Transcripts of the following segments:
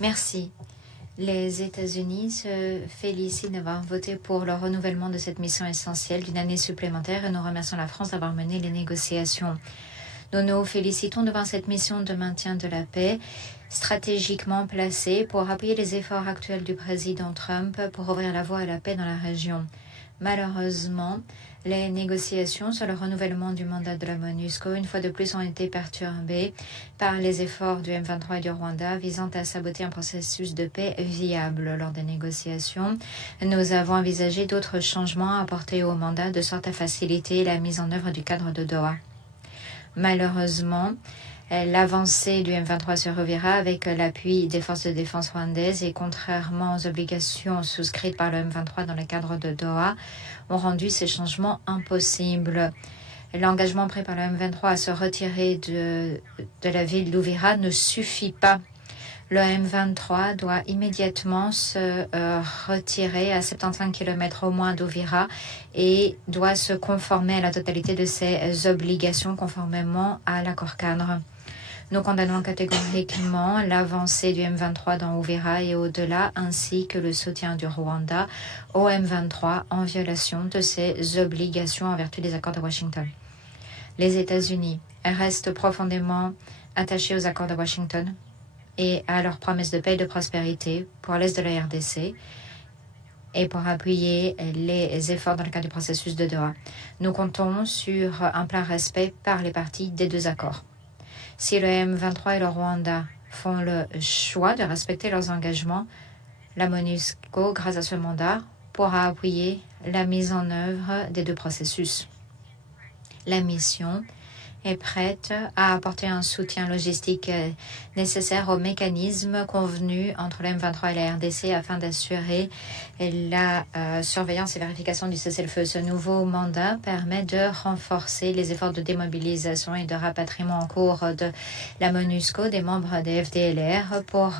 Merci. Les États-Unis se félicitent d'avoir voté pour le renouvellement de cette mission essentielle d'une année supplémentaire et nous remercions la France d'avoir mené les négociations. Nous nous félicitons devant cette mission de maintien de la paix stratégiquement placée pour appuyer les efforts actuels du président Trump pour ouvrir la voie à la paix dans la région. Malheureusement, les négociations sur le renouvellement du mandat de la MONUSCO, une fois de plus, ont été perturbées par les efforts du M23 et du Rwanda visant à saboter un processus de paix viable. Lors des négociations, nous avons envisagé d'autres changements apportés au mandat de sorte à faciliter la mise en œuvre du cadre de Doha. Malheureusement, l'avancée du M23 se reverra avec l'appui des forces de défense rwandaises et contrairement aux obligations souscrites par le M23 dans le cadre de Doha, ont rendu ces changements impossibles. L'engagement pris par le M23 à se retirer de la ville d'Uvira ne suffit pas. Le M23 doit immédiatement se retirer à 75 km au moins d'Uvira et doit se conformer à la totalité de ses obligations conformément à l'accord cadre. Nous condamnons catégoriquement l'avancée du M23 dans Uvira et au-delà, ainsi que le soutien du Rwanda au M23 en violation de ses obligations en vertu des accords de Washington. Les États-Unis restent profondément attachés aux accords de Washington et à leurs promesses de paix et de prospérité pour l'Est de la RDC et pour appuyer les efforts dans le cadre du processus de Doha. Nous comptons sur un plein respect par les parties des deux accords. Si le M23 et le Rwanda font le choix de respecter leurs engagements, la MONUSCO, grâce à ce mandat, pourra appuyer la mise en œuvre des deux processus. La mission est prête à apporter un soutien logistique nécessaire aux mécanismes convenus entre le M23 et la RDC afin d'assurer la surveillance et vérification du cessez-le-feu. Ce nouveau mandat permet de renforcer les efforts de démobilisation et de rapatriement en cours de la MONUSCO des membres des FDLR pour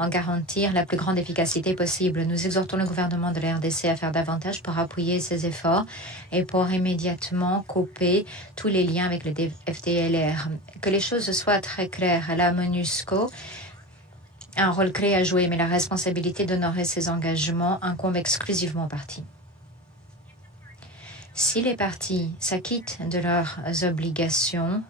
en garantir la plus grande efficacité possible. Nous exhortons le gouvernement de la RDC à faire davantage pour appuyer ces efforts et pour immédiatement couper tous les liens avec les FDLR. Que les choses soient très claires, la MONUSCO a un rôle clé à jouer, mais la responsabilité d'honorer ses engagements incombe exclusivement aux parties. Si les parties s'acquittent de leurs obligations,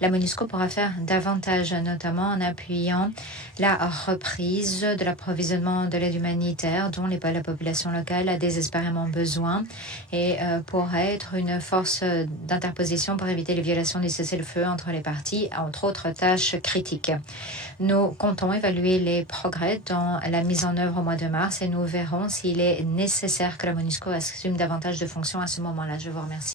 la MONUSCO pourra faire davantage, notamment en appuyant la reprise de l'approvisionnement de l'aide humanitaire dont la population locale a désespérément besoin et pourra être une force d'interposition pour éviter les violations du cessez-le-feu entre les parties, entre autres tâches critiques. Nous comptons évaluer les progrès dans la mise en œuvre au mois de mars et nous verrons s'il est nécessaire que la MONUSCO assume davantage de fonctions à ce moment-là. Je vous remercie.